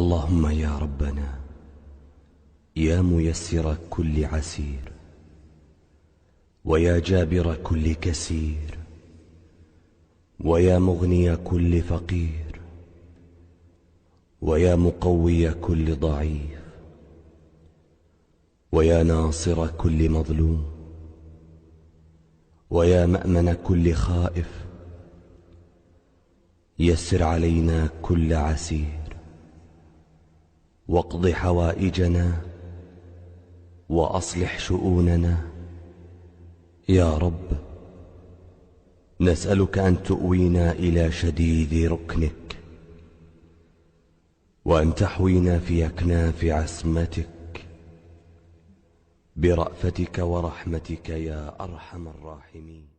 اللهم يا ربنا يا ميسر كل عسير، ويا جابر كل كسير، ويا مغني كل فقير، ويا مقوي كل ضعيف، ويا ناصر كل مظلوم، ويا مأمن كل خائف، يسر علينا كل عسير، واقض حوائجنا وأصلح شؤوننا. يا رب نسألك أن تؤوينا إلى شديد ركنك، وأن تحوينا في أكناف عصمتك برأفتك ورحمتك يا أرحم الراحمين.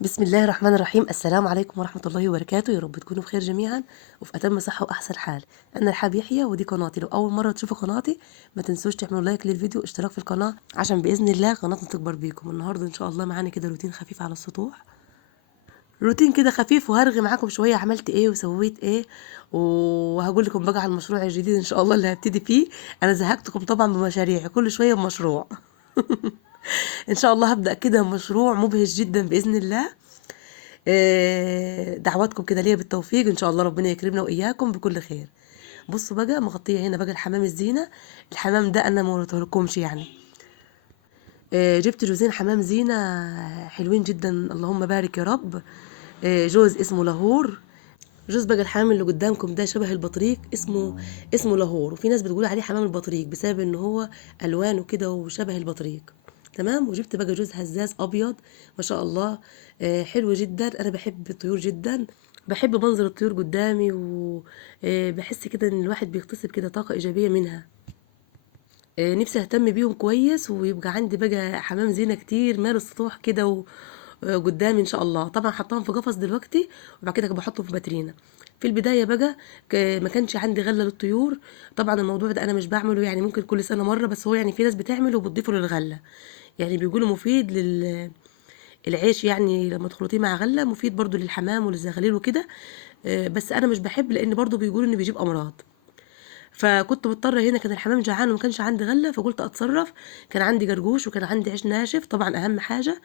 بسم الله الرحمن الرحيم. السلام عليكم ورحمة الله وبركاته. يا رب تكونوا بخير جميعا وفي أتم صحة وأحسن حال. أنا رحاب يحيى ودي قناتي. لو أول مرة تشوفوا قناتي ما تنسوش تعملوا لايك للفيديو واشتراك في القناة عشان بإذن الله قناتنا تكبر بيكم. النهاردة إن شاء الله معانا كده روتين خفيف على السطوح، روتين كده خفيف، وهرغي معاكم شوية عملت ايه وسويت ايه، وهقول لكم بقى على المشروع الجديد ان شاء الله اللي هبتدي فيه. انا زهقتكم طبعا بمشاريعي، كل شوية بمشروع. ان شاء الله هبدأ كده مشروع مبهج جدا بإذن الله. دعواتكم كده ليا بالتوفيق ان شاء الله، ربنا يكرمنا واياكم بكل خير. بصوا بقى مغطيه هنا بقى الحمام الزينه. الحمام ده انا ما وريتهولكمش يعني. جبت جوزين حمام زينه حلوين جدا، اللهم بارك يا رب. جوز اسمه لاهور. جوز بقى الحمام اللي قدامكم ده شبه البطريق، اسمه لاهور، وفي ناس بتقول عليه حمام البطريق بسبب ان هو الوانه كده وشبه البطريق. تمام. وجبت بقى جوز هزاز ابيض ما شاء الله، حلو جدا. انا بحب الطيور جدا، بحب منظر الطيور قدامي، وبحس كده ان الواحد بيكتسب كده طاقة ايجابية منها. نفسي اهتم بيهم كويس، ويبقى عندي بقى حمام زينة كتير مال السطوح كده قدامي ان شاء الله. طبعا حطاهم في قفص دلوقتي، وبعد كده بحطهم في باترينا. في البدايه بقى ما كانش عندي غله للطيور. طبعا الموضوع ده انا مش بعمله، يعني ممكن كل سنه مره، بس هو يعني في ناس بتعمله وبتضيفه للغله. يعني بيقولوا مفيد العيش، يعني لما تخلطيه مع غله مفيد برضو للحمام وللزغاليل وكده. بس انا مش بحب، لان برضو بيقولوا انه بيجيب امراض. فكنت مضطره، هنا كان الحمام جعان وما كانش عندي غله، فقلت اتصرف. كان عندي جرجوش وكان عندي عيش ناشف. طبعا اهم حاجه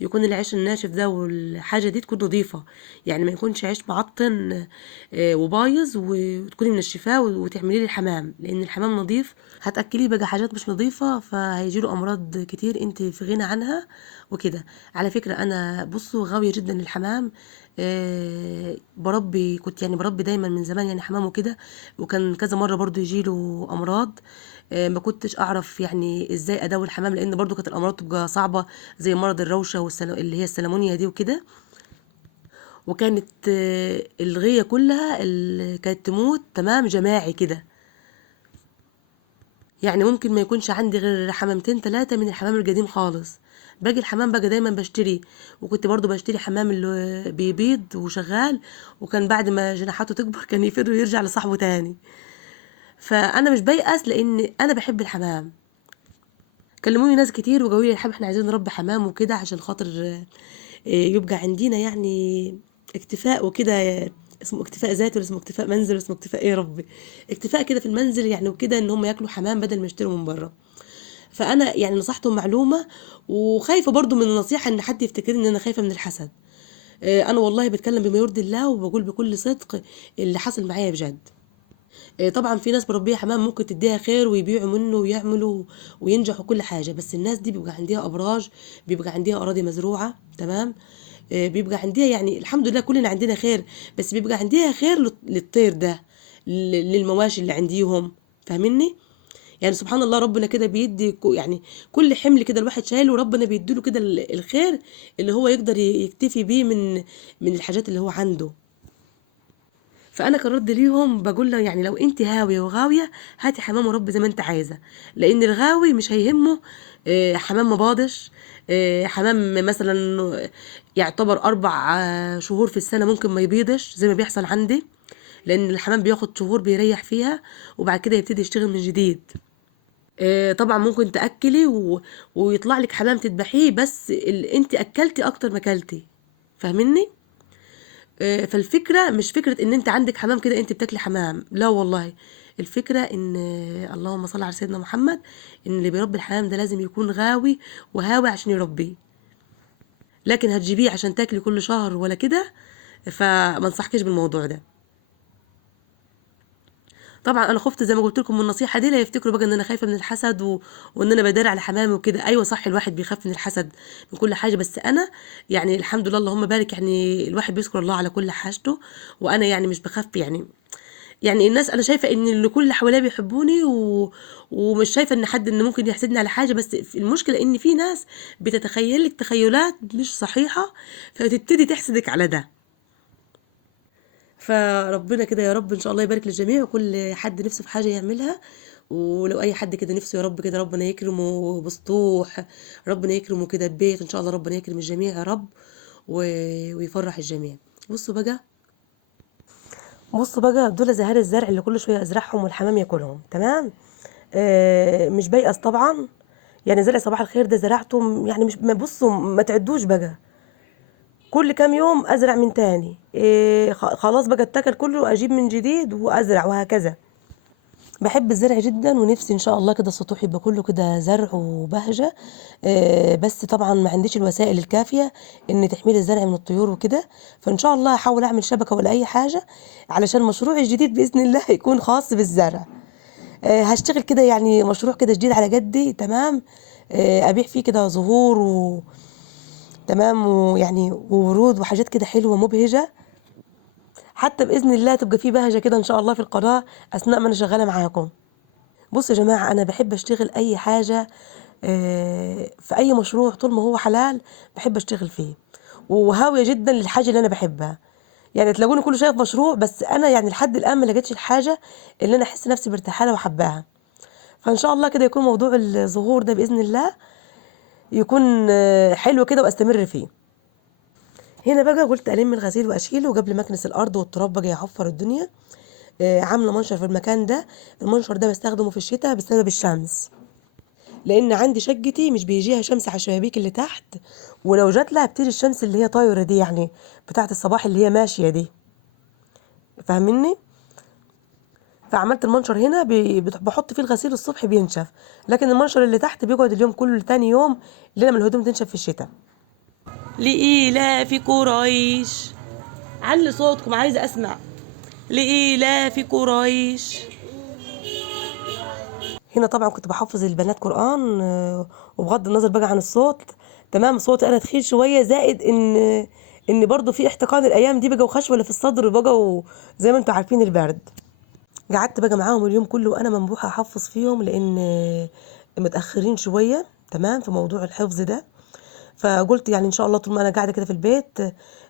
يكون العيش الناشف ده والحاجه دي تكون نظيفه، يعني ما يكونش عيش معطن وبايظ، وتكوني منشفاه وتعملي لي الحمام، لان الحمام نظيف هتاكليه بقى حاجات مش نظيفه فهيجيله امراض كتير انت في غنى عنها وكده. على فكره انا بصوا غاويه جدا للحمام. بربي، كنت يعني بربي دايما من زمان يعني حمام وكده، وكان كذا مره برضو يجيله امراض. ما كنتش اعرف يعني ازاي اداوي الحمام، لان برضو كانت الامراض تبقى صعبه زي مرض الروشه اللي هي السلمونيا دي وكده. وكانت الغيه كلها اللي كانت تموت تمام جماعي كده. يعني ممكن ما يكونش عندي غير حمامتين ثلاثه من الحمام القديم خالص. باقي الحمام بقى دايما بشتري. وكنت برضو بشتري حمام اللي بيبيض وشغال، وكان بعد ما جناحاته تكبر كان يفر ويرجع لصاحبه تاني. فانا مش بيأس لان انا بحب الحمام. كلموني ناس كتير وقالوا لي يا حبيبي احنا عايزين نربي حمام وكده عشان خاطر يبقى عندنا يعني اكتفاء وكده. اسمه اكتفاء ذاتي ولا اسمه اكتفاء منزل ولا اسمه اكتفاء ايه يا ربي؟ اكتفاء كده في المنزل يعني وكده، ان هم ياكلوا حمام بدل ما يشتروا من بره. فانا يعني نصحتهم معلومه، وخايفه برضو من النصيحه ان حد يفتكرني ان انا خايفه من الحسد. انا والله بتكلم بما يرضي الله وبقول بكل صدق اللي حصل معايا بجد. طبعا في ناس مربيه حمام ممكن تديها خير ويبيعوا منه ويعملوا وينجحوا كل حاجه، بس الناس دي بيبقى عندها ابراج، بيبقى عندها اراضي مزروعه تمام. بيبقى عندها يعني الحمد لله كلنا عندنا خير، بس بيبقى عندها خير للطير ده، للمواشي اللي عنديهم. فاهميني؟ يعني سبحان الله ربنا كده بيدي يعني كل حمل كده الواحد شايله ربنا بيديله كده الخير اللي هو يقدر يكتفي بيه من الحاجات اللي هو عنده. فانا كرد ليهم بقول له يعني لو انت هاويه وغاويه هاتي حمام ورب زي ما انت عايزه، لان الغاوي مش هيهمه حمام مباضش. حمام مثلا يعتبر 4 شهور في السنه ممكن ما يبيضش زي ما بيحصل عندي، لان الحمام بياخد شهور بيريح فيها وبعد كده يبتدي يشتغل من جديد. طبعا ممكن تاكلي ويطلع لك حمام تذبحيه، بس انت اكلتي اكتر ما اكلتي. فاهميني؟ فالفكرة مش فكرة ان انت عندك حمام كده انت بتاكلي حمام، لا والله. الفكرة ان اللهم صل على سيدنا محمد، ان اللي بيربي الحمام ده لازم يكون غاوي وهاوي عشان يربيه. لكن هتجيبيه عشان تاكلي كل شهر ولا كده، فما انصحكش بالموضوع ده. طبعا انا خفت زي ما قلت لكم من النصيحه دي، لا يفتكروا بقى ان انا خايفه من الحسد وان انا بدار على حمامي وكده. ايوه صح، الواحد بيخاف من الحسد من كل حاجه، بس انا يعني الحمد لله اللهم بارك، يعني الواحد بيذكر الله على كل حاجته، وانا يعني مش بخاف يعني الناس، انا شايفه ان اللي كل اللي حواليا بيحبوني ومش شايفه ان حد ان ممكن يحسدني على حاجه. بس المشكله ان في ناس بتتخيل لك تخيلات مش صحيحه، فتبتدي تحسدك على ده. فربنا كده يا رب ان شاء الله يبارك للجميع، وكل حد نفسه في حاجه يعملها. ولو اي حد كده نفسه يا رب كده ربنا يكرمه بسطوح، ربنا يكرمه كده ببيت ان شاء الله، ربنا يكرم الجميع يا رب ويفرح الجميع. بصوا بقى بصوا بقى دول زهار الزرع اللي كل شويه ازرعهم والحمام ياكلهم، تمام. مش بيأس طبعا. يعني زرع صباح الخير ده زرعته، يعني مش بصوا ما تعدوش بقى، كل كام يوم ازرع من تاني. خلاص بقى اتكل كله، اجيب من جديد وازرع وهكذا. بحب الزرع جدا، ونفسي ان شاء الله كده السطوح يبقى كله كده زرع وبهجه. بس طبعا ما عنديش الوسائل الكافيه ان تحميل الزرع من الطيور وكده. فان شاء الله هحاول اعمل شبكه ولا اي حاجه، علشان مشروعي الجديد باذن الله يكون خاص بالزرع. هشتغل كده يعني مشروع كده جديد على جدي، تمام. ابيع فيه كده زهور تمام، ويعني وورود وحاجات كده حلوه مبهجه، حتى باذن الله تبقى فيه بهجه كده ان شاء الله في القناه اثناء ما انا شغاله معاكم. بصوا يا جماعة، أنا بحب أشتغل أي حاجة في أي مشروع طول ما هو حلال بحب أشتغل فيه، وهاوية جدا للحاجة اللي أنا بحبها. يعني تلاقوني كل شوية في مشروع، بس أنا يعني لحد الآن ما لقيتش الحاجة اللي أنا أحس نفسي مرتاحة لها وحباها. فإن شاء الله كده يكون موضوع الظهور ده بإذن الله يكون حلو كده وأستمر فيه. هنا بقى قلت ألم الغسيل وأشيله قبل ما أكنس الأرض والتراب بقى يحفر الدنيا. عاملة منشر في المكان ده. المنشر ده بستخدمه في الشتاء بسبب الشمس، لان عندي شقتي مش بيجيها شمس على الشبابيك اللي تحت، ولو جات لها بتيجي الشمس اللي هي طايره دي، يعني بتاعه الصباح اللي هي ماشيه دي، فاهميني. فعملت المنشر هنا بحط فيه الغسيل الصبح بينشف، لكن المنشر اللي تحت بيقعد اليوم كله لتاني يوم اللي لما الهدوم تنشف في الشتاء. لإيلاف قريش، علي صوتكم عايزه اسمع. لإيلاف قريش. هنا طبعا كنت بحفظ البنات قرآن، وبغض النظر بقى عن الصوت، تمام. صوتي انا تخين شويه، زائد ان برضو في احتقان الايام دي بقى، وخشوه اللي في الصدر بقى، وزي ما انتم عارفين البرد. قعدت بقى معاهم اليوم كله وانا منبوحه احفظ فيهم، لان متاخرين شويه تمام في موضوع الحفظ ده. فقلت يعني ان شاء الله طول ما انا قاعده كده في البيت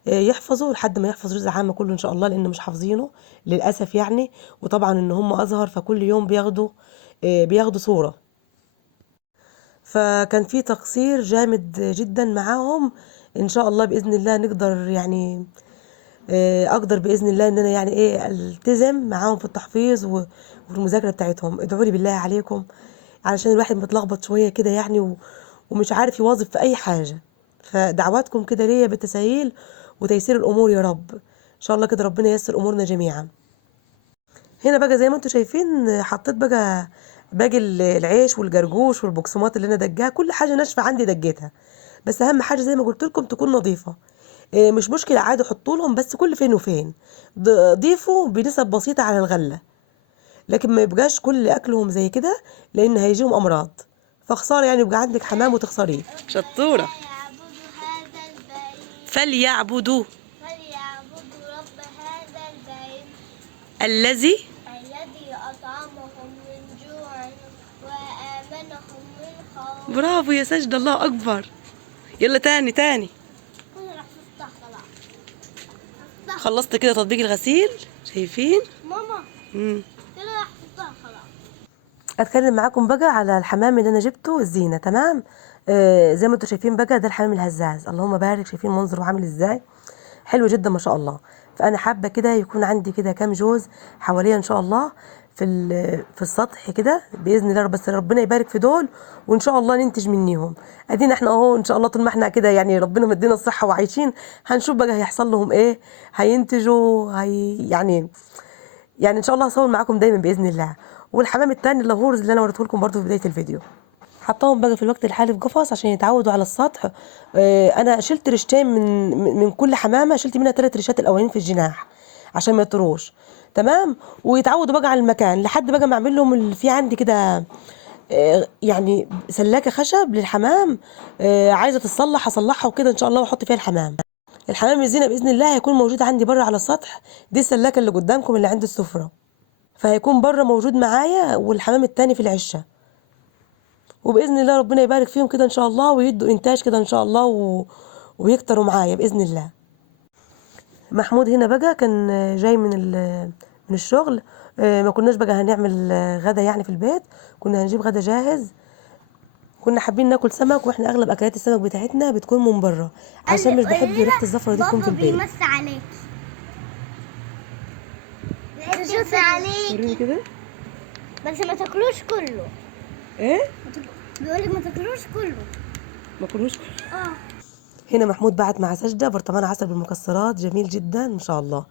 يحفظوا لحد ما يحفظ جزء عام كله ان شاء الله، لان مش حافظينه للاسف يعني. وطبعا ان هم ازهر فكل يوم بياخدوا صوره. فكان في تقصير جامد جدا معاهم. ان شاء الله باذن الله نقدر يعني اقدر باذن الله ان انا يعني ايه التزم معاهم في التحفيظ وفي المذاكره بتاعتهم. ادعوا لي بالله عليكم، علشان الواحد متلخبط شويه كده يعني ومش عارف يواظب في اي حاجه. فدعواتكم كده ليا بالتسهيل وتيسير الامور يا رب، ان شاء الله كده ربنا ييسر امورنا جميعا. هنا بقى زي ما انتم شايفين حطيت بقى باقي العيش والجرجوش والبقسماط اللي انا دجاها، كل حاجه ناشفه عندي دجيتها. بس اهم حاجه زي ما قلت لكم تكون نظيفه. مش مشكله عادي حطوا لهم، بس كل فين وفين ضيفوا بنسب بسيطه على الغله، لكن ما يبقاش كل اكلهم زي كده، لان هيجيهم امراض. فخساره يعني يبقى عندك حمام وتخسريه. شطوره. فليعبدوا رب هذا البيت الذي أطعمهم من جوع وآمنهم من خوف. برافو يا سجد، الله أكبر. يلا تاني. خلصت كده تطبيق الغسيل، شايفين ماما؟ كده راح خلاص. اتكلم معاكم بقى على الحمام اللي انا جبته الزينه، تمام. زي ما انتم شايفين بقى ده الحمام الهزاز، اللهم بارك. شايفين منظره عامل ازاي؟ حلو جدا ما شاء الله. فانا حابه كده يكون عندي كده كام جوز حواليا ان شاء الله، في السطح كده باذن الله، بس ربنا يبارك في دول وان شاء الله ننتج منيهم. ادينا احنا اهو ان شاء الله طول ما احنا كده يعني ربنا مدينا الصحه وعايشين، هنشوف بقى هيحصل لهم ايه، هينتجوا يعني ان شاء الله هصور معاكم دايما باذن الله. والحمام التاني اللاهورز اللي انا وريته لكم برده في بدايه الفيديو، حطاهم بقى في الوقت الحالي في قفص عشان يتعودوا على السطح. انا شلت ريشتين من كل حمامه، شلت منها 3 ريشات الاولين في الجناح عشان ما يطروش. تمام. ويتعودوا بقى على المكان لحد بقى ما اعمل لهم في عندي كده يعني سلاكه خشب للحمام، عايزه تتصلح اصلحها وكده ان شاء الله، واحط فيها الحمام الزينه باذن الله هيكون موجود عندي بره على السطح. دي السلاكه اللي قدامكم اللي عند السفره، فهيكون بره موجود معايا، والحمام التاني في العشه. وباذن الله ربنا يبارك فيهم كده ان شاء الله، ويدوا انتاج كده ان شاء الله ويكتروا معايا باذن الله. محمود هنا بقى كان جاي من الشغل، ما كناش بقى هنعمل غدا يعني في البيت، كنا هنجيب غدا جاهز. كنا حابين ناكل سمك، واحنا اغلب اكلات السمك بتاعتنا بتكون من بره عشان مش بحب ريحه الزفره دي تكون في البيت. بابا بيمس عليك، بيمس عليك وريني كده. بس ما تاكلوش كله. ايه بيقولي ما تاكلوش كله. ما كلوش. هنا محمود بعت مع سجده برطمان عسل بالمكسرات جميل جدا ما شاء الله.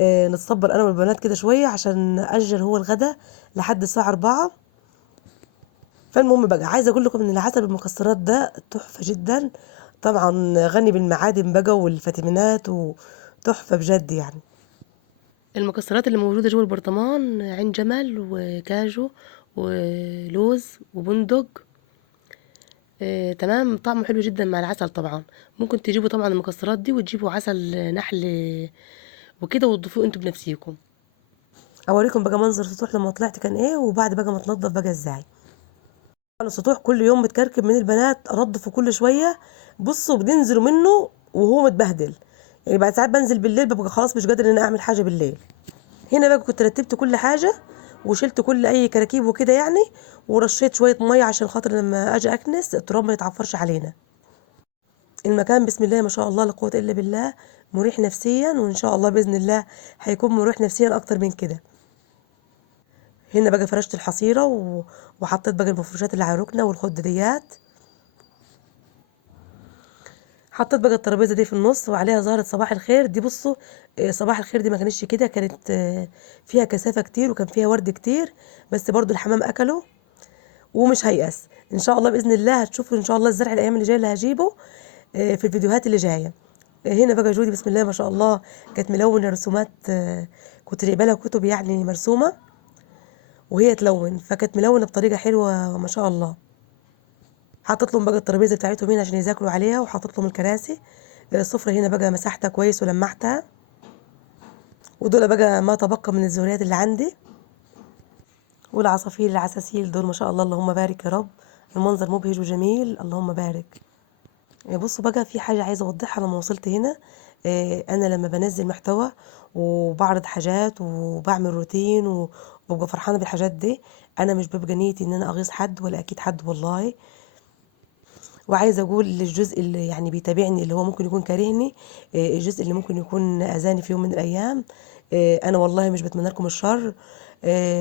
نتصبر انا والبنات كده شويه عشان اجل هو الغدا لحد الساعه 4. فالمهم بقى عايزه اقول لكم ان العسل بالمكسرات ده تحفه جدا، طبعا غني بالمعادن بقى والفيتامينات وتحفه بجد يعني. المكسرات اللي موجوده جوه البرطمان عين جمل وكاجو ولوز وبندق. تمام. طعمه حلو جدا مع العسل. طبعا ممكن تجيبوا طبعا المكسرات دي وتجيبوا عسل نحل وكده وتضيفوه انتوا بنفسيكم. اوريكم بقى منظر السطوح لما طلعت كان ايه، وبعد بقى ما تنضف بقى ازاي. السطوح كل يوم بتكركب من البنات، انضفه كل شويه. بصوا بننزلوا منه وهو متبهدل، يعني بعد ساعات بنزل بالليل ببقى خلاص مش قادر ان انا اعمل حاجه بالليل. هنا بقى كنت رتبت كل حاجه وشلت كل اي كراكيب وكده يعني، ورشيت شويه ميه عشان خاطر لما اجي اكنس التراب ما يتعفرش علينا. المكان بسم الله ما شاء الله لا قوه الا بالله مريح نفسيا، وان شاء الله باذن الله هيكون مريح نفسيا اكتر من كده. هنا بقى فرشت الحصيره وحطيت بقى المفروشات اللي على الركنه والخداديات. حطيت بقى الترابيزه دي في النص وعليها زهره صباح الخير دي. بصوا صباح الخير دي ما كانتش كده، كانت فيها كثافه كتير وكان فيها ورد كتير، بس برضو الحمام اكله ومش هيأس. ان شاء الله باذن الله هتشوفوا ان شاء الله الزرع الايام اللي جايه اللي هجيبه في الفيديوهات اللي جايه. هنا بقى جودي بسم الله ما شاء الله كانت ملونه رسومات، كنت جايبه لها كتب يعني مرسومه وهي تلون، فكانت ملونه بطريقه حلوه ما شاء الله. حطيت لهم بقى الترابيزه بتاعتهم هنا عشان يذاكروا عليها، وحطيت لهم الكراسي. السفره هنا بقى مسحتها كويس ولمعتها. ودول بقى ما تبقى من الذريات اللي عندي، والعصافير العساسيل دول ما شاء الله اللهم بارك يا رب، المنظر مبهج وجميل اللهم بارك. بصوا بقى في حاجه عايزه اوضحها لما وصلت هنا. انا لما بنزل محتوى وبعرض حاجات وبعمل روتين وببقى فرحانه بالحاجات دي، انا مش ببقى نيتي ان انا اغيظ حد ولا اكيد حد والله. وعايزه اقول للجزء اللي يعني بيتابعني اللي هو ممكن يكون كارهني، الجزء اللي ممكن يكون اذاني في يوم من الايام، انا والله مش بتمنى لكم الشر،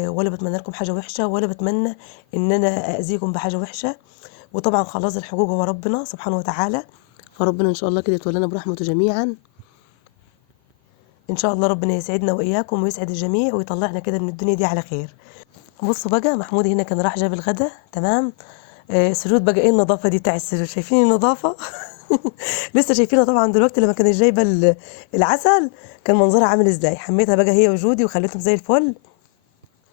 ولا بتمنى لكم حاجه وحشه، ولا بتمنى ان انا اذيكم بحاجه وحشه. وطبعا خلاص الحقوق هو ربنا سبحانه وتعالى، فربنا ان شاء الله كده يتولانا برحمته جميعا. ان شاء الله ربنا يسعدنا واياكم ويسعد الجميع ويطلعنا كده من الدنيا دي على خير. بصوا بقى محمود هنا كان راح جاب الغدا. تمام. سجود بقى ايه النظافه دي بتاع السجود، شايفين النظافه لسه شايفينها طبعا دلوقتي. لما كانت جايبه العسل كان منظرها عامل ازاي. حميتها بقى هي وجودي وخليتهم زي الفل،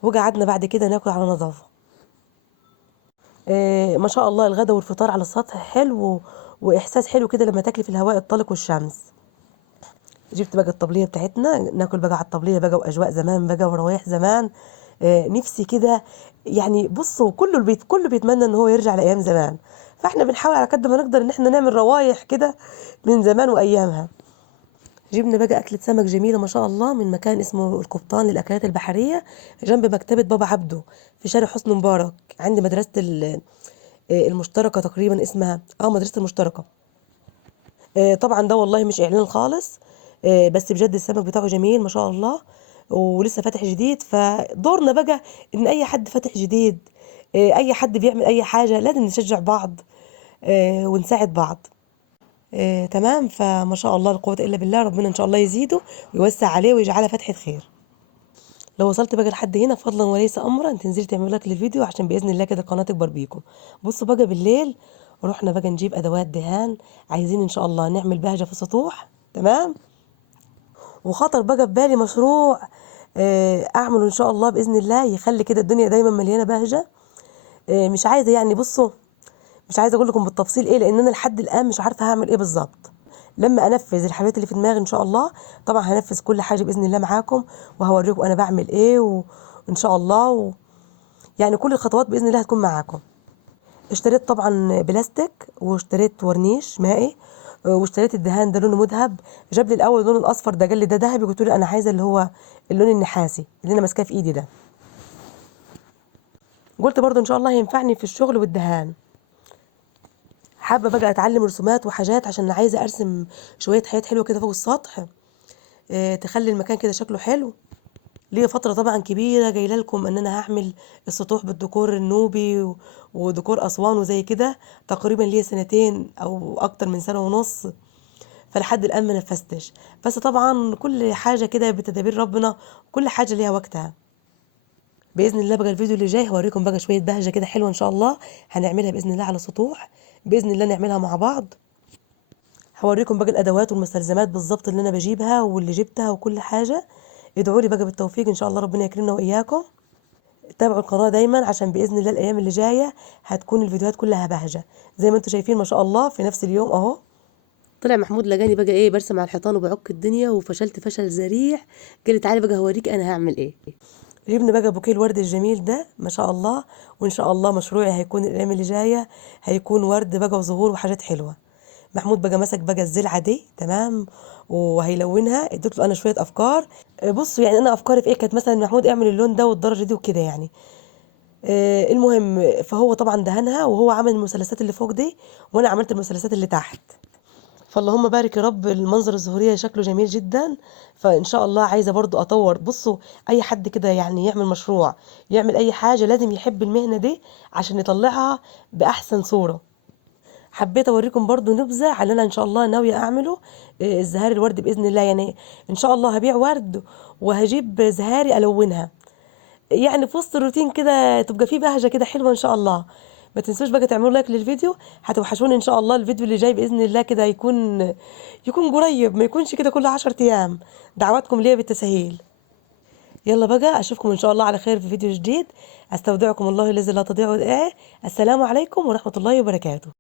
وقعدنا بعد كده ناكل على نظافه. ما شاء الله الغدا والفطار على السطح حلو واحساس حلو كده لما تاكلي في الهواء الطلق والشمس. جبت بقى الطبليه بتاعتنا ناكل بقى على الطبليه بقى، واجواء زمان بقى وروايح زمان. نفسي كده يعني. بصوا كله البيت كله بيتمنى ان هو يرجع لايام زمان، فاحنا بنحاول على قد ما نقدر ان احنا نعمل روايح كده من زمان وايامها. جبنا بقى اكله سمك جميله ما شاء الله من مكان اسمه القبطان للاكلات البحريه، جنب مكتبه بابا عبده في شارع حسن مبارك، عند مدرسه المشتركه تقريبا اسمها مدرسه المشتركه. طبعا ده والله مش اعلان خالص، بس بجد السمك بتاعه جميل ما شاء الله. ولسه فاتح جديد، فدورنا بقى ان اي حد فاتح جديد، اي حد بيعمل اي حاجه لازم نشجع بعض ونساعد بعض. تمام. فما شاء الله لا قوه الا بالله، ربنا ان شاء الله يزيده ويوسع عليه ويجعلها فتحه خير. لو وصلت بقى لحد هنا فضلا وليس امرا تنزلي تعملي لايك للفيديو عشان باذن الله كده القناه تكبر بيكم. بصوا بقى بالليل رحنا بقى نجيب ادوات دهان، عايزين ان شاء الله نعمل بهجه في السطوح. تمام. وخطر بقى في بالي مشروع اعمله ان شاء الله باذن الله يخلي كده الدنيا دايما مليانه بهجه. مش عايزه يعني بصوا مش عايزه اقول لكم بالتفصيل ايه، لان انا لحد الان مش عارفه هعمل ايه بالظبط. لما انفذ الحاجات اللي في دماغي ان شاء الله طبعا هنفذ كل حاجه باذن الله معاكم، وهوريكم انا بعمل ايه وان شاء الله يعني كل الخطوات باذن الله هتكون معاكم. اشتريت طبعا بلاستيك، واشتريت ورنيش مائي، واشتريت الدهان ده لونه مذهب. جاب لي الاول اللون الاصفر ده، قال لي ده ذهبي، قلت له انا عايزه اللي هو اللون النحاسي اللي انا ماسكاه في ايدي ده. قلت برضو ان شاء الله هينفعني في الشغل والدهان. حابه بقى اتعلم رسومات وحاجات عشان عايزه ارسم شويه حاجات حلوه كده فوق السطح، تخلي المكان كده شكله حلو. ليه فتره طبعا كبيره جايله لكم ان انا هعمل السطوح بالديكور النوبي وديكور اسوان وزي كده، تقريبا ليه سنتين او اكتر من سنه ونص، فلحد الان ما نفذتش. بس طبعا كل حاجه كده بتدابير ربنا، كل حاجه ليها وقتها. باذن الله بقى الفيديو اللي جاي هوريكم بقى شويه بهجه كده حلوه ان شاء الله هنعملها باذن الله على السطوح، باذن الله نعملها مع بعض. هوريكم بقى الادوات والمستلزمات بالظبط اللي انا بجيبها واللي جبتها وكل حاجه. ادعوا لي بقى بالتوفيق ان شاء الله، ربنا يكرمنا واياكم. تابعوا القناه دايما عشان باذن الله الايام اللي جايه هتكون الفيديوهات كلها بهجه زي ما انتم شايفين ما شاء الله في نفس اليوم اهو. طلع محمود لقاني بقى ايه برسم على الحيطان وبعك الدنيا وفشلت فشل ذريع، قال لي تعالي بقى هوريك انا هعمل ايه. جبنا بقى بوكيه الورد الجميل ده ما شاء الله، وان شاء الله مشروعي هيكون الايام اللي جايه هيكون ورد بقى وزهور وحاجات حلوه. محمود بقى مسك بقى الزلعه دي تمام وهيلونها، اديت له انا شويه افكار. بصوا يعني انا افكاري في ايه كانت مثلا محمود اعمل اللون ده والدرجه دي وكده يعني. المهم فهو طبعا دهنها وهو عمل المثلثات اللي فوق دي وانا عملت المثلثات اللي تحت. فاللهم بارك يا رب المنظر الظهورية شكله جميل جدا. فإن شاء الله عايزة برضو أطور. بصوا أي حد كده يعني يعمل مشروع يعمل أي حاجة لازم يحب المهنة دي عشان يطلعها بأحسن صورة. حبيت أوريكم برضو نبذة على اللي أنا إن شاء الله ناوية أعمله. الزهاري الورد بإذن الله يعني إن شاء الله هبيع ورد وهجيب زهاري ألونها، يعني في وسط الروتين كده تبقى فيه بهجة كده حلوة إن شاء الله. ما تنسوش بقى تعملوا لايك للفيديو، هتوحشوني ان شاء الله. الفيديو اللي جاي باذن الله كده يكون قريب، ما يكونش كده كل 10 ايام. دعواتكم ليا بالتسهيل. يلا بقى اشوفكم ان شاء الله على خير في فيديو جديد. استودعكم الله الذي لا تضيع ودائعه. السلام عليكم ورحمة الله وبركاته.